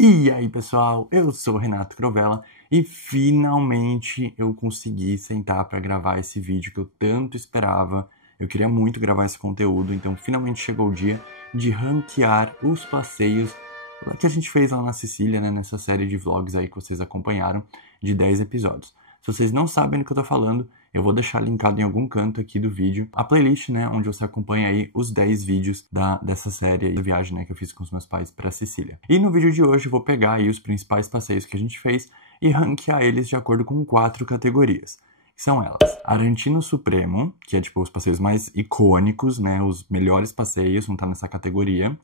E aí, pessoal, eu sou o Renato Crovella e finalmente eu consegui sentar para gravar esse vídeo que eu tanto esperava. Eu queria muito gravar esse conteúdo, então finalmente chegou o dia de ranquear os passeios que a gente fez lá na Sicília, né, nessa série de vlogs aí que vocês acompanharam, de 10 episódios. Se vocês não sabem do que eu tô falando, eu vou deixar linkado em algum canto aqui do vídeo a playlist, né, onde você acompanha aí os 10 vídeos dessa série aí, da viagem, né, que eu fiz com os meus pais para Sicília. E no vídeo de hoje eu vou pegar aí os principais passeios que a gente fez e ranquear eles de acordo com 4 categorias. Que são elas: Arantino Supremo, que é tipo os passeios mais icônicos, né, os melhores passeios, vão estar nessa categoria.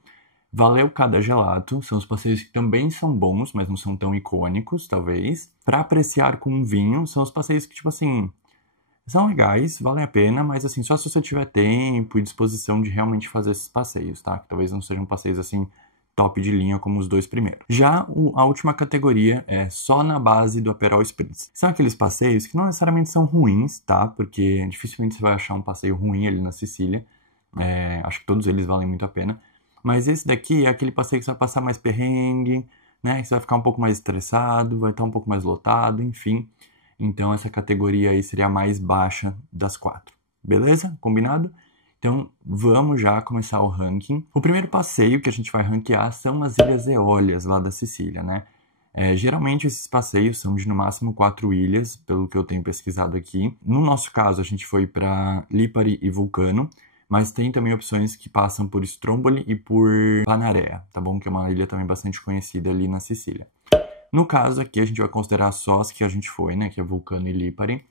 Valeu Cada Gelato, são os passeios que também são bons, mas não são tão icônicos, talvez. Pra apreciar com um vinho, são os passeios que, tipo assim, são legais, valem a pena, mas assim, só se você tiver tempo e disposição de realmente fazer esses passeios, tá? Que talvez não sejam passeios assim, top de linha como os dois primeiros. Já a última categoria é só na base do Aperol Spritz. São aqueles passeios que não necessariamente são ruins, tá? Porque dificilmente você vai achar um passeio ruim ali na Sicília. Acho que todos eles valem muito a pena. Mas esse daqui é aquele passeio que você vai passar mais perrengue, né? Que você vai ficar um pouco mais estressado, vai estar um pouco mais lotado, enfim. Então essa categoria aí seria a mais baixa das 4. Beleza? Combinado? Então vamos já começar o ranking. O primeiro passeio que a gente vai ranquear são as Ilhas Eólias lá da Sicília, né? Geralmente esses passeios são de no máximo 4 ilhas, pelo que eu tenho pesquisado aqui. No nosso caso a gente foi para Lipari e Vulcano, mas tem também opções que passam por Stromboli e por Panarea, tá bom? Que é uma ilha também bastante conhecida ali na Sicília. No caso aqui a gente vai considerar só as que a gente foi, né? Que é Vulcano e Lipari.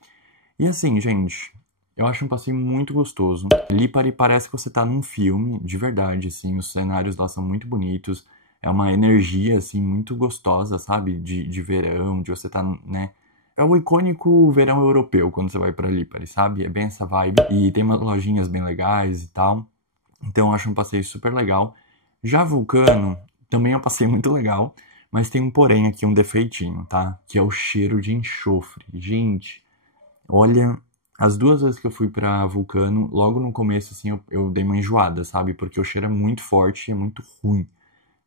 E assim, gente, eu acho um passeio muito gostoso. Lipari parece que você tá num filme, de verdade, assim. Os cenários lá são muito bonitos. É uma energia, assim, muito gostosa, sabe? De verão, de você tá, né? É o icônico verão europeu quando você vai pra Lipari, sabe? É bem essa vibe. E tem umas lojinhas bem legais e tal. Então eu acho um passeio super legal. Já Vulcano também é um passeio muito legal, mas tem um porém aqui, um defeitinho, tá? Que é o cheiro de enxofre. Gente, olha, as 2 vezes que eu fui pra Vulcano, logo no começo, assim, eu dei uma enjoada, sabe? Porque o cheiro é muito forte e é muito ruim.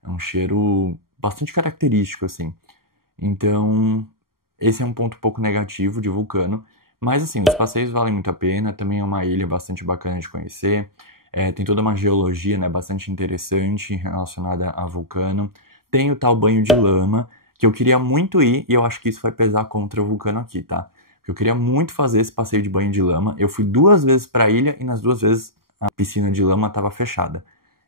É um cheiro bastante característico, assim. Então, esse é um ponto um pouco negativo de Vulcano. Mas, assim, os passeios valem muito a pena. Também é uma ilha bastante bacana de conhecer. Tem toda uma geologia, né, bastante interessante relacionada a Vulcano. Tem o tal banho de lama, que eu queria muito ir, e eu acho que isso vai pesar contra o Vulcano aqui, tá? Porque eu queria muito fazer esse passeio de banho de lama. Eu fui 2 vezes pra ilha e nas 2 vezes a piscina de lama estava fechada.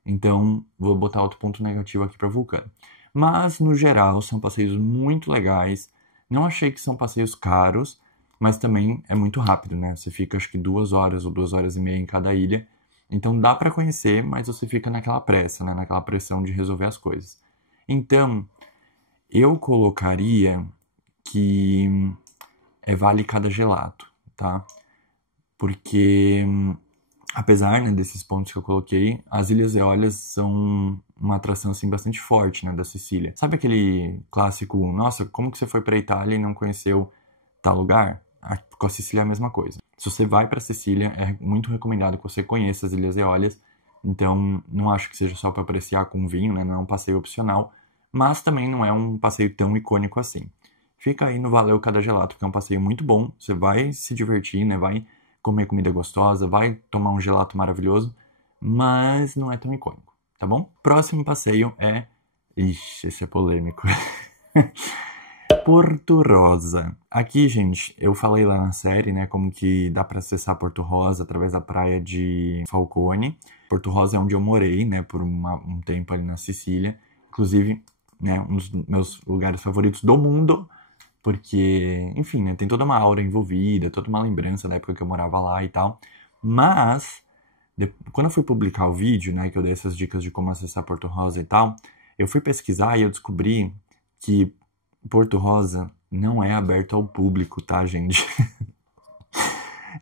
Então, vou botar outro ponto negativo aqui para Vulcano. Mas, no geral, são passeios muito legais. Não achei que são passeios caros, mas também é muito rápido, né? Você fica, acho que 2 horas ou 2 horas e meia em cada ilha. Então, dá para conhecer, mas você fica naquela pressa, né? Naquela pressão de resolver as coisas. Então, eu colocaria que vale cada gelato, tá? Porque, apesar, né, desses pontos que eu coloquei, as Ilhas Eólias são uma atração, assim, bastante forte, né, da Sicília. Sabe aquele clássico, nossa, como que você foi pra Itália e não conheceu tal lugar? Com a Sicília é a mesma coisa. Se você vai pra Sicília, é muito recomendado que você conheça as Ilhas Eólias. Então, não acho que seja só para apreciar com vinho, né? Não é um passeio opcional, mas também não é um passeio tão icônico assim. Fica aí no Valeu Cada Gelato, que é um passeio muito bom. Você vai se divertir, né? Vai comer comida gostosa, vai tomar um gelato maravilhoso, mas não é tão icônico, tá bom? Próximo passeio é... Ixi, esse é polêmico. Porto Rosa. Aqui, gente, eu falei lá na série, né, como que dá para acessar Porto Rosa através da praia de Falcone. Porto Rosa é onde eu morei, né, por um tempo ali na Sicília. Inclusive, né, um dos meus lugares favoritos do mundo, porque, enfim, né, tem toda uma aura envolvida, toda uma lembrança da época que eu morava lá e tal. Mas, quando eu fui publicar o vídeo, né, que eu dei essas dicas de como acessar Porto Rosa e tal, eu fui pesquisar e eu descobri que Porto Rosa não é aberto ao público, tá, gente?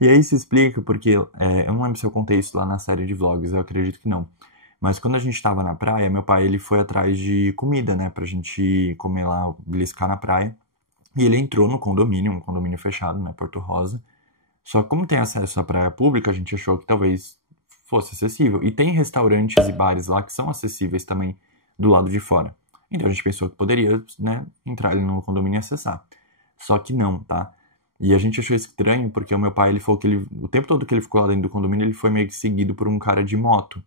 E aí se explica porque, eu não lembro se eu contei isso lá na série de vlogs, eu acredito que não. Mas quando a gente tava na praia, meu pai, ele foi atrás de comida, né, pra gente comer lá, beliscar na praia. E ele entrou no condomínio, um condomínio fechado, né, Porto Rosa. Só que como tem acesso à praia pública, a gente achou que talvez fosse acessível. E tem restaurantes e bares lá que são acessíveis também do lado de fora. Então a gente pensou que poderia, né, entrar ali no condomínio e acessar. Só que não, tá? E a gente achou estranho porque o meu pai, ele falou que o tempo todo que ele ficou lá dentro do condomínio, ele foi meio que seguido por um cara de moto,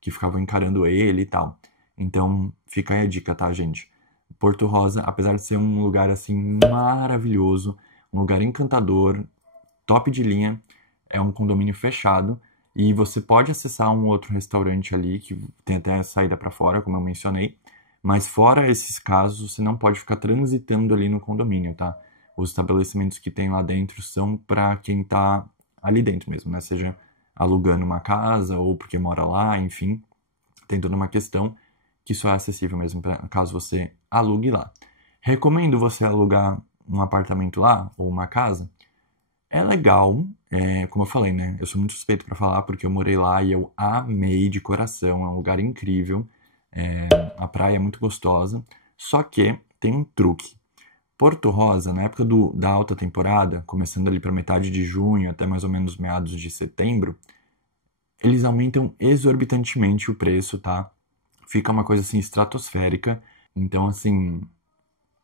que ficava encarando ele e tal. Então, fica aí a dica, tá, gente? Porto Rosa, apesar de ser um lugar, assim, maravilhoso, um lugar encantador, top de linha, é um condomínio fechado, e você pode acessar um outro restaurante ali, que tem até a saída para fora, como eu mencionei, mas fora esses casos, você não pode ficar transitando ali no condomínio, tá? Os estabelecimentos que tem lá dentro são para quem tá ali dentro mesmo, né? Seja alugando uma casa ou porque mora lá, enfim, tem toda uma questão que só é acessível mesmo caso você alugue lá. Recomendo você alugar um apartamento lá ou uma casa. É legal, como eu falei, né? Eu sou muito suspeito para falar porque eu morei lá e eu amei de coração. É um lugar incrível, a praia é muito gostosa. Só que tem um truque. Porto Rosa, na época da alta temporada, começando ali para metade de junho até mais ou menos meados de setembro, eles aumentam exorbitantemente o preço, tá? Fica uma coisa assim estratosférica. Então, assim,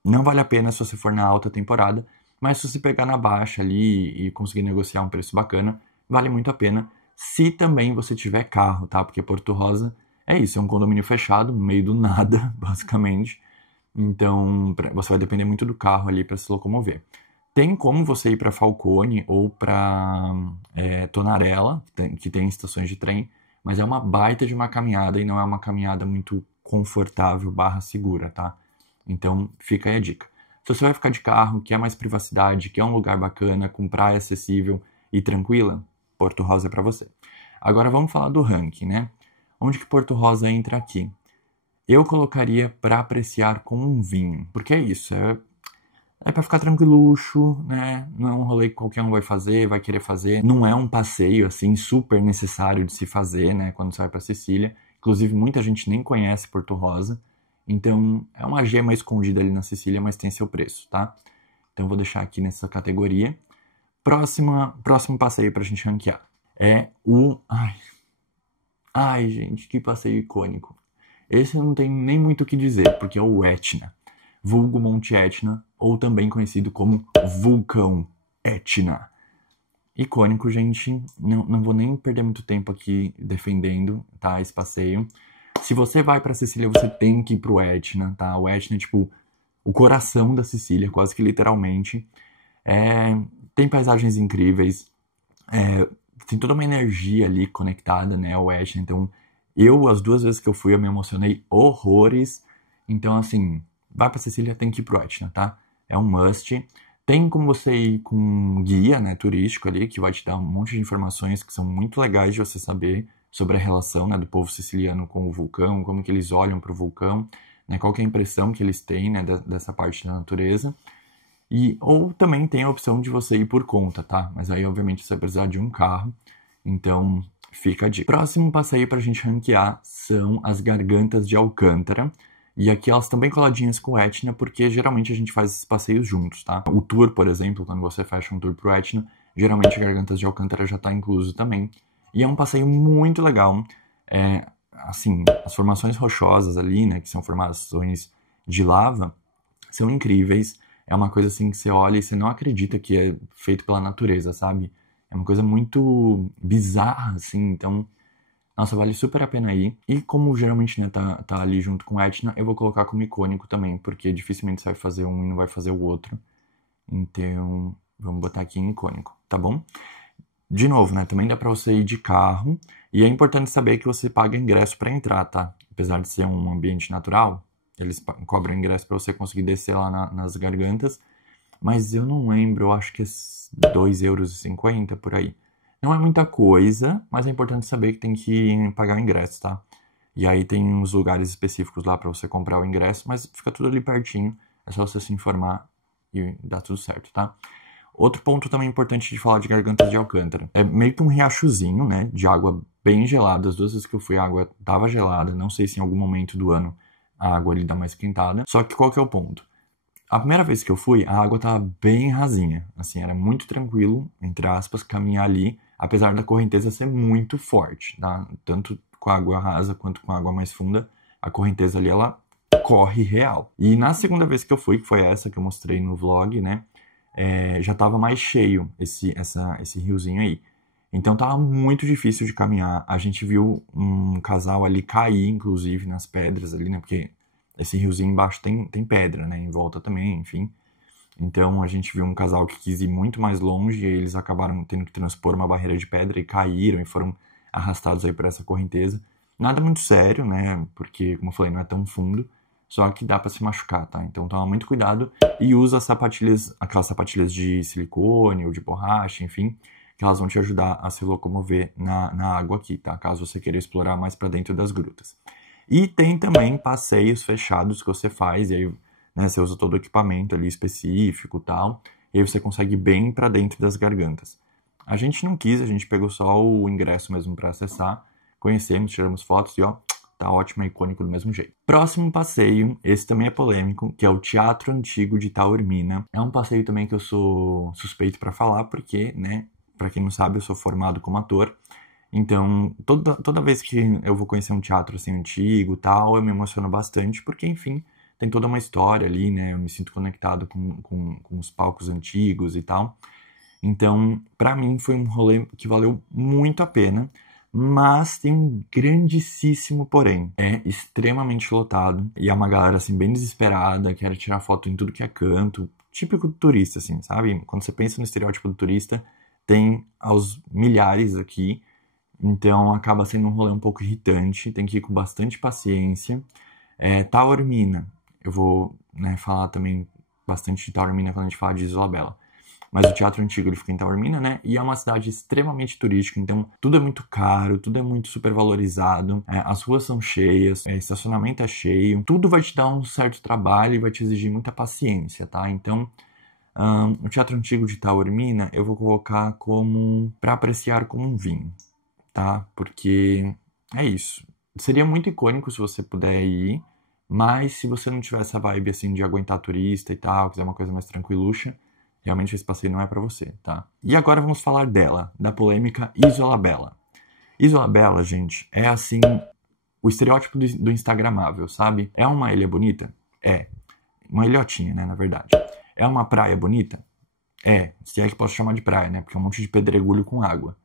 não vale a pena se você for na alta temporada, mas se você pegar na baixa ali e conseguir negociar um preço bacana, vale muito a pena. Se também você tiver carro, tá? Porque Porto Rosa é isso, é um condomínio fechado, no meio do nada, basicamente. Então, você vai depender muito do carro ali para se locomover. Tem como você ir para Falcone ou para Tonarela, que tem estações de trem, mas é uma baita de uma caminhada e não é uma caminhada muito confortável / segura, tá? Então, fica aí a dica. Se você vai ficar de carro, quer mais privacidade, quer um lugar bacana, com praia acessível e tranquila, Porto Rosa é para você. Agora vamos falar do ranking, né? Onde que Porto Rosa entra aqui? Eu colocaria para apreciar como um vinho, porque é isso, é para ficar tranquiluxo, né? Não é um rolê que qualquer um vai fazer, vai querer fazer. Não é um passeio, assim, super necessário de se fazer, né? Quando você vai para Sicília. Inclusive, muita gente nem conhece Porto Rosa. Então, é uma gema escondida ali na Sicília, mas tem seu preço, tá? Então, eu vou deixar aqui nessa categoria. Próximo passeio pra gente ranquear é o... Ai, gente, que passeio icônico. Esse eu não tenho nem muito o que dizer, porque é o Etna, vulgo Monte Etna, ou também conhecido como Vulcão Etna. Icônico, gente. Não vou nem perder muito tempo aqui defendendo, tá, esse passeio. Se você vai pra Sicília, você tem que ir pro Etna, tá? O Etna é, tipo, o coração da Sicília, quase que literalmente. Tem paisagens incríveis, tem toda uma energia ali conectada, né, ao Etna. Então, as 2 vezes que eu fui, eu me emocionei horrores. Então, assim, vai pra Sicília, tem que ir pro Etna, tá? É um must. Tem como você ir com um guia, né, turístico ali, que vai te dar um monte de informações que são muito legais de você saber sobre a relação, né, do povo siciliano com o vulcão, como que eles olham para o vulcão, né, qual que é a impressão que eles têm, né, dessa parte da natureza. Ou também tem a opção de você ir por conta, tá? Mas aí, obviamente, você vai precisar de um carro, então fica a dica. Próximo passeio pra gente ranquear são as Gargantas de Alcântara. E aqui elas estão bem coladinhas com o Etna, porque geralmente a gente faz esses passeios juntos, tá? O tour, por exemplo, quando você fecha um tour pro Etna, geralmente Gargantas de Alcântara já tá incluso também. E é um passeio muito legal. Assim, as formações rochosas ali, né, que são formações de lava, são incríveis. É uma coisa assim que você olha e você não acredita que é feito pela natureza, sabe? É uma coisa muito bizarra, assim, então... Nossa, vale super a pena ir. E como geralmente, né, tá ali junto com o Etna, eu vou colocar como icônico também, porque dificilmente você vai fazer um e não vai fazer o outro. Então, vamos botar aqui em icônico, tá bom? De novo, né, também dá pra você ir de carro. E é importante saber que você paga ingresso pra entrar, tá? Apesar de ser um ambiente natural, eles cobram ingresso pra você conseguir descer lá nas gargantas. Mas eu não lembro, eu acho que é 2,50 € por aí. Não é muita coisa, mas é importante saber que tem que pagar o ingresso, tá? E aí tem uns lugares específicos lá pra você comprar o ingresso, mas fica tudo ali pertinho. É só você se informar e dá tudo certo, tá? Outro ponto também importante de falar de Gargantas de Alcântara. É meio que um riachozinho, né? De água bem gelada. As 2 vezes que eu fui, a água tava gelada. Não sei se em algum momento do ano a água ali dá mais esquentada. Só que qual que é o ponto? A primeira vez que eu fui, a água tava bem rasinha. Assim, era muito tranquilo, entre aspas, caminhar ali, apesar da correnteza ser muito forte, tá? Tanto com a água rasa quanto com a água mais funda, a correnteza ali, ela corre real. E na segunda vez que eu fui, que foi essa que eu mostrei no vlog, né, já tava mais cheio esse riozinho aí. Então tava muito difícil de caminhar. A gente viu um casal ali cair, inclusive, nas pedras ali, né, porque esse riozinho embaixo tem pedra, né, em volta também, enfim. Então a gente viu um casal que quis ir muito mais longe e eles acabaram tendo que transpor uma barreira de pedra e caíram e foram arrastados aí por essa correnteza. Nada muito sério, né? Porque, como eu falei, não é tão fundo, só que dá pra se machucar, tá? Então toma muito cuidado e usa sapatilhas, aquelas sapatilhas de silicone ou de borracha, enfim, que elas vão te ajudar a se locomover na água aqui, tá? Caso você queira explorar mais pra dentro das grutas. E tem também passeios fechados que você faz, e aí, né, você usa todo o equipamento ali específico e tal, e aí você consegue ir bem pra dentro das gargantas. A gente não quis, a gente pegou só o ingresso mesmo pra acessar, conhecemos, tiramos fotos e ó, tá ótimo, é icônico do mesmo jeito. Próximo passeio, esse também é polêmico, que é o Teatro Antigo de Taormina. É um passeio também que eu sou suspeito pra falar, porque, né, pra quem não sabe, eu sou formado como ator. Então, toda vez que eu vou conhecer um teatro assim antigo e tal, eu me emociono bastante, porque, enfim, tem toda uma história ali, né? Eu me sinto conectado com os palcos antigos e tal. Então, pra mim, foi um rolê que valeu muito a pena, mas tem um grandíssimo porém. É extremamente lotado e é uma galera, assim, bem desesperada, quer tirar foto em tudo que é canto, típico do turista, assim, sabe? Quando você pensa no estereótipo do turista, tem aos milhares aqui. Então acaba sendo um rolê um pouco irritante, tem que ir com bastante paciência. Taormina, eu vou, né, falar também bastante de Taormina quando a gente fala de Isola Bela. Mas o Teatro Antigo ele fica em Taormina, né? E é uma cidade extremamente turística, então tudo é muito caro, tudo é muito supervalorizado, as ruas são cheias, estacionamento é cheio, tudo vai te dar um certo trabalho e vai te exigir muita paciência, tá? Então, o Teatro Antigo de Taormina eu vou colocar como para apreciar como um vinho, tá? Porque é isso. Seria muito icônico se você puder ir, mas se você não tiver essa vibe assim de aguentar turista e tal, quiser uma coisa mais tranquiluxa, realmente esse passeio não é pra você, tá? E agora vamos falar dela, da polêmica Isola Bela. Isola Bela, gente, é assim o estereótipo do instagramável, sabe? É uma ilha bonita? É. Uma ilhotinha, né, na verdade. É uma praia bonita? É. Se é que posso chamar de praia, né? Porque é um monte de pedregulho com água.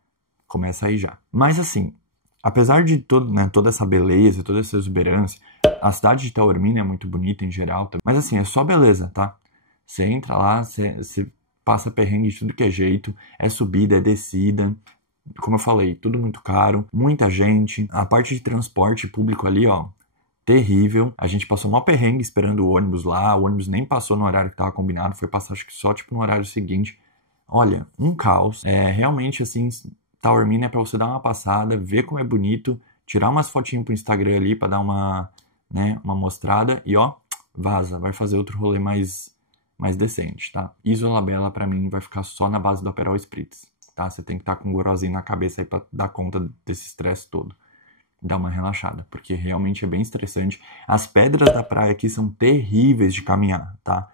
Começa aí já. Mas assim, apesar de toda essa beleza, toda essa exuberância, a cidade de Taormina é muito bonita em geral, mas assim, é só beleza, tá? Você entra lá, você passa perrengue de tudo que é jeito, é subida, é descida, como eu falei, tudo muito caro, muita gente, a parte de transporte público ali, ó, terrível. A gente passou mó perrengue esperando o ônibus lá, o ônibus nem passou no horário que tava combinado, foi passar acho que só tipo no horário seguinte. Olha, um caos. Realmente assim, Taormina é pra você dar uma passada, ver como é bonito, tirar umas fotinhas pro Instagram ali pra dar uma mostrada e ó, vaza, vai fazer outro rolê mais decente, tá? Isola Bela pra mim vai ficar só na base do Aperol Spritz, tá? Você tem que estar com um gorozinho na cabeça aí pra dar conta desse estresse todo. Dar uma relaxada, porque realmente é bem estressante. As pedras da praia aqui são terríveis de caminhar, tá?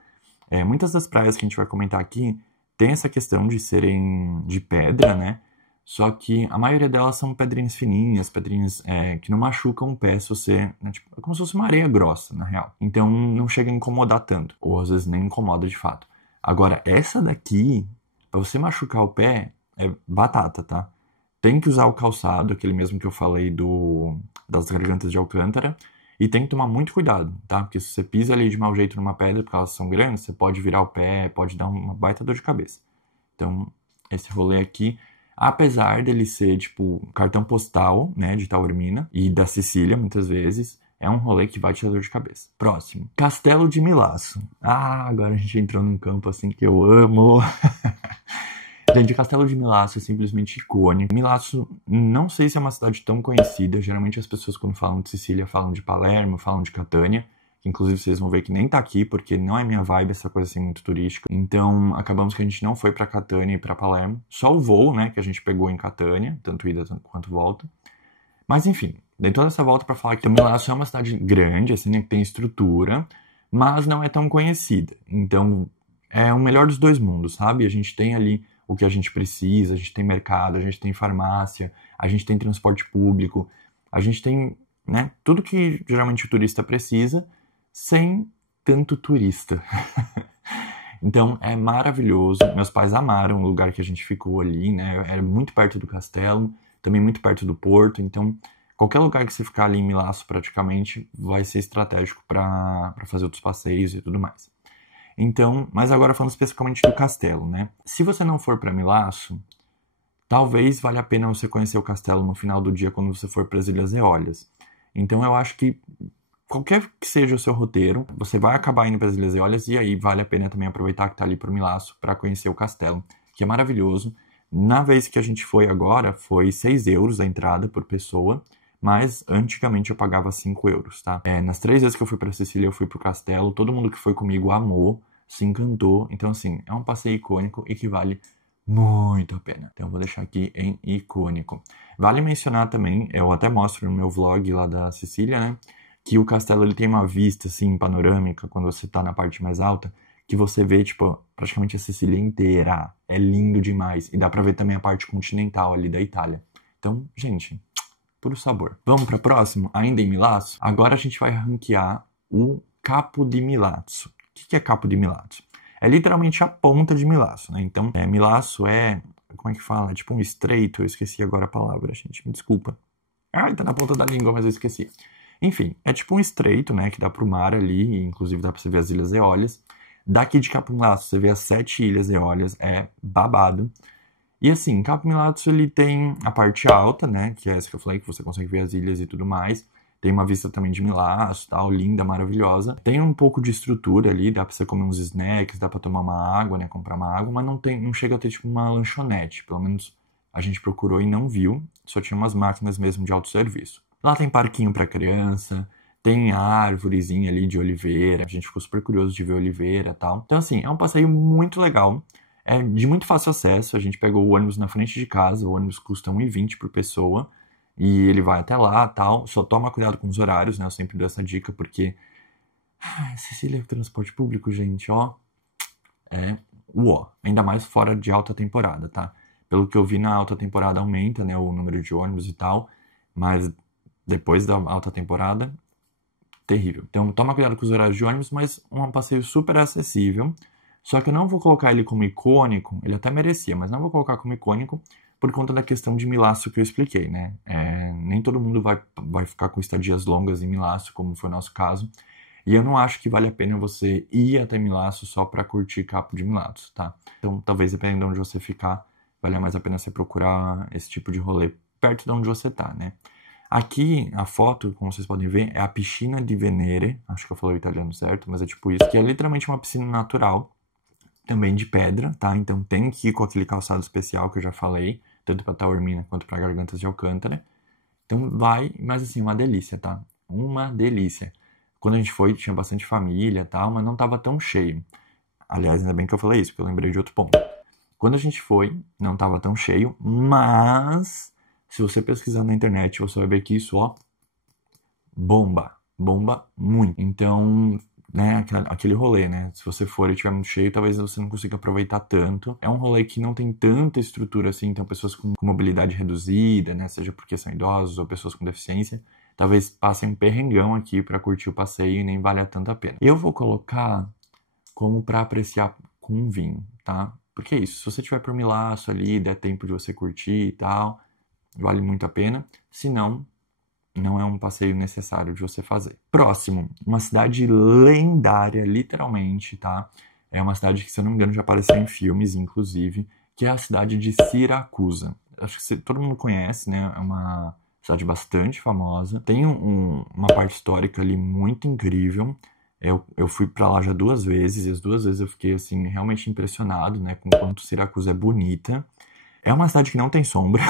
Muitas das praias que a gente vai comentar aqui tem essa questão de serem de pedra, né? Só que a maioria delas são pedrinhas fininhas, pedrinhas que não machucam o pé se você... Né, tipo, é como se fosse uma areia grossa, na real. Então não chega a incomodar tanto. Ou às vezes nem incomoda de fato. Agora, essa daqui, pra você machucar o pé, é batata, tá? Tem que usar o calçado, aquele mesmo que eu falei das gargantas de Alcântara. E tem que tomar muito cuidado, tá? Porque se você pisa ali de mau jeito numa pedra, porque elas são grandes, você pode virar o pé, pode dar uma baita dor de cabeça. Então, esse rolê aqui... Apesar dele ser, tipo, cartão postal, né, de Taormina e da Sicília, muitas vezes, é um rolê que vai te dar dor de cabeça. Próximo. Castelo de Milazzo. Agora a gente entrou num campo, assim, que eu amo. Gente, o Castelo de Milazzo é simplesmente icônico. Milazzo, não sei se é uma cidade tão conhecida. Geralmente as pessoas, quando falam de Sicília, falam de Palermo, falam de Catânia. Inclusive, vocês vão ver que nem tá aqui, porque não é minha vibe essa coisa assim muito turística. Então, acabamos que a gente não foi pra Catânia e pra Palermo. Só o voo, né, que a gente pegou em Catânia, tanto ida quanto volta. Mas, enfim, dei toda essa volta pra falar que Milazzo é uma cidade grande, assim, né, que tem estrutura, mas não é tão conhecida. Então, é o melhor dos dois mundos, sabe? A gente tem ali o que a gente precisa, a gente tem mercado, a gente tem farmácia, a gente tem transporte público, a gente tem, né, tudo que geralmente o turista precisa, sem tanto turista. Então, é maravilhoso. Meus pais amaram o lugar que a gente ficou ali, né? Era muito perto do castelo, também muito perto do porto. Então, qualquer lugar que você ficar ali em Milazzo, praticamente, vai ser estratégico para fazer outros passeios e tudo mais. Então, mas agora falando especificamente do castelo, né? Se você não for para Milazzo, talvez valha a pena você conhecer o castelo no final do dia quando você for para as Ilhas Eólias. Então, eu acho que qualquer que seja o seu roteiro, você vai acabar indo para as Ilhas Eólias e aí vale a pena também aproveitar que tá ali para o Milazzo para conhecer o castelo, que é maravilhoso. Na vez que a gente foi agora, foi 6 euros a entrada por pessoa, mas antigamente eu pagava 5 euros, tá? Nas 3 vezes que eu fui para Sicília, eu fui pro castelo, todo mundo que foi comigo amou, se encantou. Então, assim, é um passeio icônico e que vale muito a pena. Então, eu vou deixar aqui em icônico. Vale mencionar também, eu até mostro no meu vlog lá da Sicília, né? Que o castelo ele tem uma vista, assim, panorâmica, quando você tá na parte mais alta, que você vê, tipo, praticamente a Sicília inteira. É lindo demais. E dá pra ver também a parte continental ali da Itália. Então, gente, puro sabor. Vamos para próximo? Ainda em Milazzo? Agora a gente vai ranquear o Capo di Milazzo. O que é Capo di Milazzo? É literalmente a ponta de Milazzo, né? Então, Milazzo é... Como é que fala? É tipo um estreito. Eu esqueci agora a palavra, gente. Me desculpa. Tá na ponta da língua, mas eu esqueci. Enfim, é tipo um estreito, né, que dá pro mar ali, inclusive dá pra você ver as Ilhas Eólias. Daqui de Capo Milazzo você vê as 7 Ilhas Eólias, é babado. E assim, Capo Milazzo ele tem a parte alta, né, que é essa que eu falei, que você consegue ver as ilhas e tudo mais. Tem uma vista também de Milazzo, tal, linda, maravilhosa. Tem um pouco de estrutura ali, dá pra você comer uns snacks, dá pra tomar uma água, né, comprar uma água, mas não chega a ter tipo uma lanchonete, pelo menos a gente procurou e não viu, só tinha umas máquinas mesmo de autosserviço. Lá tem parquinho para criança, tem árvorezinha ali de oliveira. A gente ficou super curioso de ver oliveira e tal. Então, assim, é um passeio muito legal. É de muito fácil acesso. A gente pegou o ônibus na frente de casa. O ônibus custa R$1,20 por pessoa. E ele vai até lá tal. Só toma cuidado com os horários, né? Eu sempre dou essa dica porque... Sicília é transporte público, gente, ó. É uó. Ainda mais fora de alta temporada, tá? Pelo que eu vi, na alta temporada aumenta, né? O número de ônibus e tal. Mas... depois da alta temporada, terrível. Então, toma cuidado com os horários de ônibus, mas um passeio super acessível. Só que eu não vou colocar ele como icônico, ele até merecia, mas não vou colocar como icônico por conta da questão de Milazzo que eu expliquei, né? Nem todo mundo vai ficar com estadias longas em Milazzo, como foi o nosso caso. E eu não acho que vale a pena você ir até Milazzo só para curtir Capo de Milazzo, tá? Então, talvez, dependendo de onde você ficar, vale mais a pena você procurar esse tipo de rolê perto de onde você tá, né? Aqui, a foto, como vocês podem ver, é a Piscina di Venere. Acho que eu falei o italiano certo, mas é tipo isso. Que é literalmente uma piscina natural, também de pedra, tá? Então tem que ir com aquele calçado especial que eu já falei, tanto para Taormina quanto para Gargantas de Alcântara. Então vai, mas assim, uma delícia, tá? Uma delícia. Quando a gente foi, tinha bastante família e tal, mas não tava tão cheio. Aliás, ainda bem que eu falei isso, porque eu lembrei de outro ponto. Quando a gente foi, não tava tão cheio, mas... se você pesquisar na internet, você vai ver que isso, ó, bomba muito. Então, né, aquele rolê, né, se você for e tiver muito cheio, talvez você não consiga aproveitar tanto. É um rolê que não tem tanta estrutura assim, então pessoas com mobilidade reduzida, né, seja porque são idosos ou pessoas com deficiência, talvez passem um perrengão aqui para curtir o passeio e nem valha tanto a pena. Eu vou colocar como para apreciar com um vinho, tá? Porque é isso, se você tiver por Milazzo ali, der tempo de você curtir e tal, vale muito a pena. Se não, não é um passeio necessário de você fazer. Próximo, uma cidade lendária, literalmente, tá? É uma cidade que, se eu não me engano, já apareceu em filmes, inclusive, que é a cidade de Siracusa. Acho que todo mundo conhece, né? É uma cidade bastante famosa. Tem uma parte histórica ali muito incrível. Eu fui para lá já 2 vezes, e as 2 vezes eu fiquei, assim, realmente impressionado, né? Com o quanto Siracusa é bonita. É uma cidade que não tem sombra.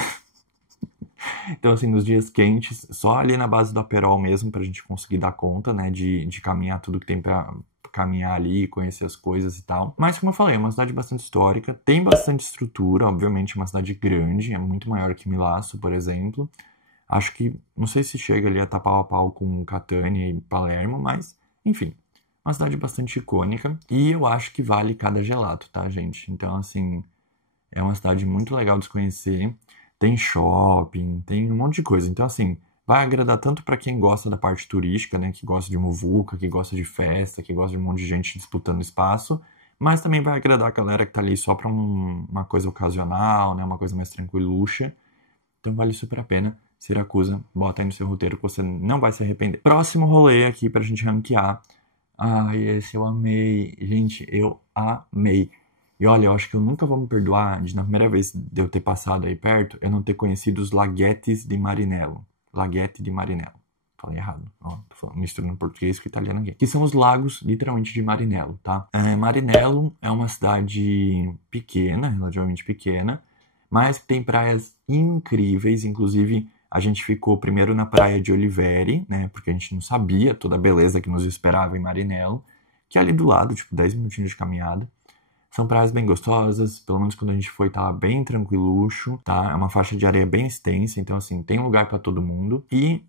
Então, assim, nos dias quentes, só ali na base do Aperol mesmo, pra gente conseguir dar conta, né, de caminhar tudo que tem pra caminhar ali, conhecer as coisas e tal. Mas, como eu falei, é uma cidade bastante histórica, tem bastante estrutura, obviamente é uma cidade grande, é muito maior que Milazzo, por exemplo. Acho que, não sei se chega ali a estar pau a pau com Catania e Palermo, mas, enfim, uma cidade bastante icônica. E eu acho que vale cada gelato, tá, gente? Então, assim, é uma cidade muito legal de se conhecer. Tem shopping, tem um monte de coisa. Então, assim, vai agradar tanto para quem gosta da parte turística, né, que gosta de muvuca, que gosta de festa, que gosta de um monte de gente disputando espaço, mas também vai agradar a galera que tá ali só para uma coisa ocasional, né, uma coisa mais tranquiluxa. Então vale super a pena. Siracusa, bota aí no seu roteiro que você não vai se arrepender. Próximo rolê aqui pra gente ranquear. Ai, esse eu amei. Gente, eu amei. E olha, eu acho que eu nunca vou me perdoar de, na primeira vez de eu ter passado aí perto, eu não ter conhecido os Laghetes de Marinello. Laghette de Marinello. Falei errado. Ó, tô falando, misturando português com italiano aqui. Que são os lagos, literalmente, de Marinello, tá? Marinello é uma cidade pequena, relativamente pequena, mas que tem praias incríveis. Inclusive, a gente ficou primeiro na praia de Oliveri, né? Porque a gente não sabia toda a beleza que nos esperava em Marinello, que é ali do lado, tipo 10 minutinhos de caminhada. São praias bem gostosas, pelo menos quando a gente foi tava bem tranquiluxo, tá? É uma faixa de areia bem extensa, então assim, tem lugar pra todo mundo. E,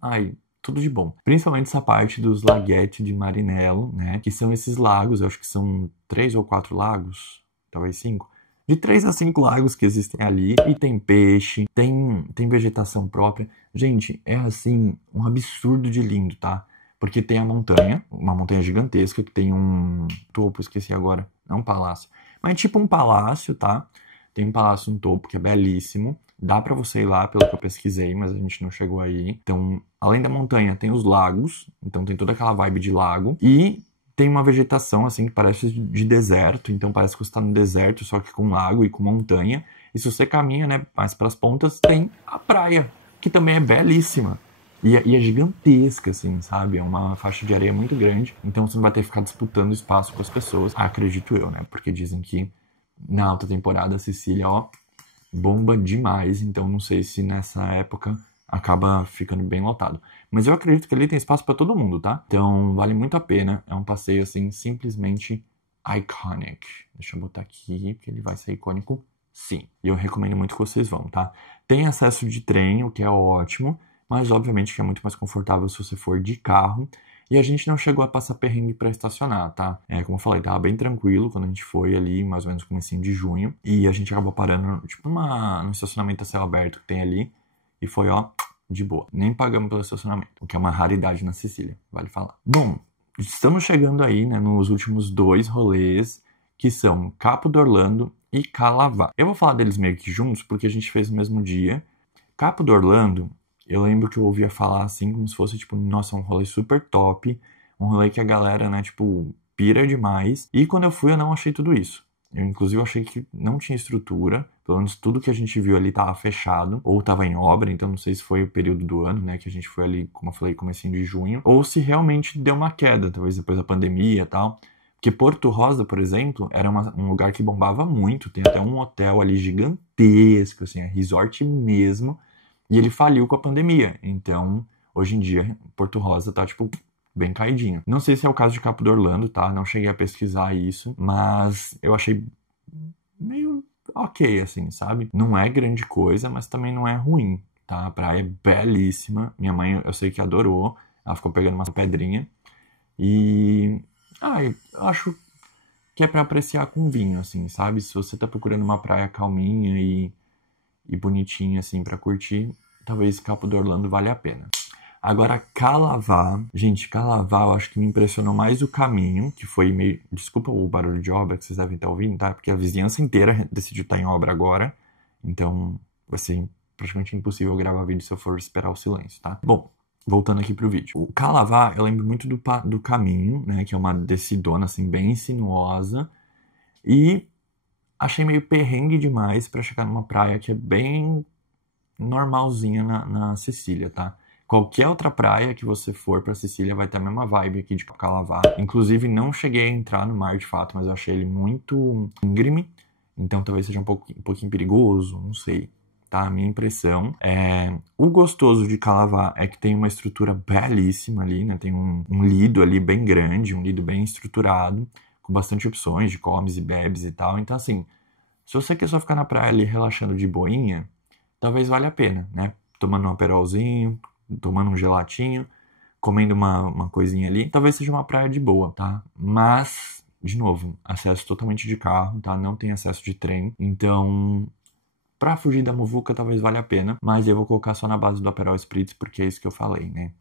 tudo de bom. Principalmente essa parte dos Laghetti de Marinello, né? Que são esses lagos, eu acho que são 3 ou 4 lagos, talvez 5. De 3 a 5 lagos que existem ali. E tem peixe, tem vegetação própria. Gente, é assim, um absurdo de lindo, tá? Porque tem a montanha, uma montanha gigantesca, que tem um topo, esqueci agora, é um palácio. Mas é tipo um palácio, tá? Tem um palácio no topo que é belíssimo. Dá pra você ir lá, pelo que eu pesquisei, mas a gente não chegou aí. Então, além da montanha, tem os lagos. Então tem toda aquela vibe de lago. E tem uma vegetação, assim, que parece de deserto. Então parece que você tá no deserto, só que com lago e com montanha. E se você caminha, né, mais pras pontas, tem a praia, que também é belíssima. E é gigantesca, assim, sabe? É uma faixa de areia muito grande. Então você não vai ter que ficar disputando espaço com as pessoas. Acredito eu, né? Porque dizem que na alta temporada a Sicília, ó, bomba demais. Então não sei se nessa época acaba ficando bem lotado. Mas eu acredito que ali tem espaço pra todo mundo, tá? Então vale muito a pena. É um passeio, assim, simplesmente iconic. Deixa eu botar aqui, que ele vai ser icônico, sim. E eu recomendo muito que vocês vão, tá? Tem acesso de trem, o que é ótimo. Mas obviamente que é muito mais confortável se você for de carro. E a gente não chegou a passar perrengue para estacionar, tá? Como eu falei, tava bem tranquilo quando a gente foi ali, mais ou menos no comecinho de junho. E a gente acabou parando, tipo, num estacionamento a céu aberto que tem ali. E foi, ó, de boa. Nem pagamos pelo estacionamento, o que é uma raridade na Sicília, vale falar. Bom, estamos chegando aí, né, nos últimos 2 rolês, que são Capo d'Orlando e Calavà. Eu vou falar deles meio que juntos, porque a gente fez no mesmo dia. Capo d'Orlando, eu lembro que eu ouvia falar assim, como se fosse, tipo, nossa, um rolê super top, um rolê que a galera, né, tipo, pira demais. E quando eu fui, eu não achei tudo isso. Eu, inclusive, achei que não tinha estrutura, pelo menos tudo que a gente viu ali tava fechado, ou tava em obra, então não sei se foi o período do ano, né, que a gente foi ali, como eu falei, comecinho de junho, ou se realmente deu uma queda, talvez depois da pandemia e tal. Porque Porto Rosa, por exemplo, era um lugar que bombava muito, tem até um hotel ali gigantesco, assim, é resort mesmo, e ele faliu com a pandemia. Então, hoje em dia, Porto Rosa tá, tipo, bem caidinho. Não sei se é o caso de Capo d'Orlando, tá? Não cheguei a pesquisar isso, mas eu achei meio ok, assim, sabe? Não é grande coisa, mas também não é ruim, tá? A praia é belíssima. Minha mãe, eu sei que adorou. Ela ficou pegando uma pedrinha. E... eu acho que é pra apreciar com vinho, assim, sabe? Se você tá procurando uma praia calminha e bonitinha, assim, pra curtir, talvez Capo d'Orlando vale a pena. Agora, Calavà. Gente, Calavà, eu acho que me impressionou mais o caminho, que foi meio... Desculpa o barulho de obra que vocês devem estar ouvindo, tá? Porque a vizinhança inteira decidiu estar em obra agora. Então, vai ser praticamente impossível gravar vídeo se eu for esperar o silêncio, tá? Bom, voltando aqui pro vídeo. O Calavà, eu lembro muito do caminho, né? Que é uma descidona, assim, bem sinuosa. E achei meio perrengue demais pra chegar numa praia que é bem normalzinha na Sicília, tá? Qualquer outra praia que você for pra Sicília vai ter a mesma vibe aqui de Calavà. Inclusive, não cheguei a entrar no mar de fato, mas eu achei ele muito íngreme. Então, talvez seja um pouquinho perigoso, não sei, tá? A minha impressão. O gostoso de Calavà é que tem uma estrutura belíssima ali, né? Tem um lido ali bem grande, um lido bem estruturado, com bastante opções de comes e bebes e tal. Então, assim, se você quer só ficar na praia ali relaxando de boinha, talvez valha a pena, né? Tomando um aperolzinho, tomando um gelatinho, comendo uma coisinha ali. Talvez seja uma praia de boa, tá? Mas, de novo, acesso totalmente de carro, tá? Não tem acesso de trem. Então, Pra fugir da muvuca, talvez valha a pena, mas eu vou colocar só na base do Aperol Spritz, porque é isso que eu falei, né?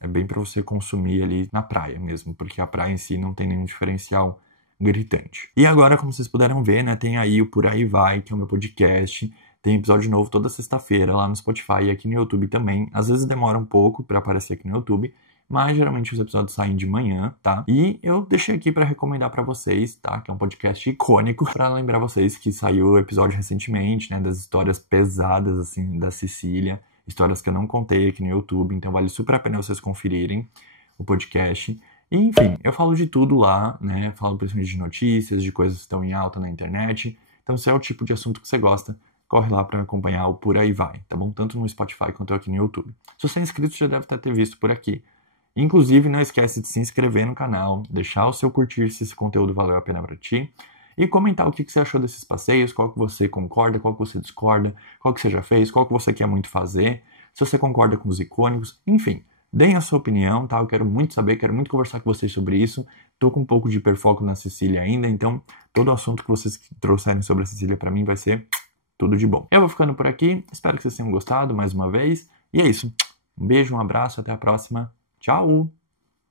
É bem pra você consumir ali na praia mesmo, porque a praia em si não tem nenhum diferencial gritante. E agora, como vocês puderam ver, né, tem aí o Por Aí Vai, que é o meu podcast. Tem episódio novo toda sexta-feira lá no Spotify e aqui no YouTube também. Às vezes demora um pouco pra aparecer aqui no YouTube, mas geralmente os episódios saem de manhã, tá? E eu deixei aqui pra recomendar pra vocês, tá? Que é um podcast icônico, pra lembrar vocês que saiu o episódio recentemente, né? Das histórias pesadas, assim, da Sicília. Histórias que eu não contei aqui no YouTube, então vale super a pena vocês conferirem o podcast. E, enfim, eu falo de tudo lá, né? Falo principalmente de notícias, de coisas que estão em alta na internet. Então, se é o tipo de assunto que você gosta, corre lá para acompanhar o Por Aí Vai, tá bom? Tanto no Spotify quanto aqui no YouTube. Se você é inscrito, já deve ter visto por aqui. Inclusive, não esquece de se inscrever no canal, deixar o seu curtir se esse conteúdo valeu a pena para ti, e comentar o que você achou desses passeios, qual que você concorda, qual que você discorda, qual que você já fez, qual que você quer muito fazer, se você concorda com os icônicos, enfim. Deem a sua opinião, tá? Eu quero muito saber, quero muito conversar com vocês sobre isso. Tô com um pouco de hiperfoco na Sicília ainda, então todo o assunto que vocês trouxerem sobre a Sicília para mim vai ser tudo de bom. Eu vou ficando por aqui, espero que vocês tenham gostado mais uma vez. E é isso. Um beijo, um abraço, até a próxima. Tchau!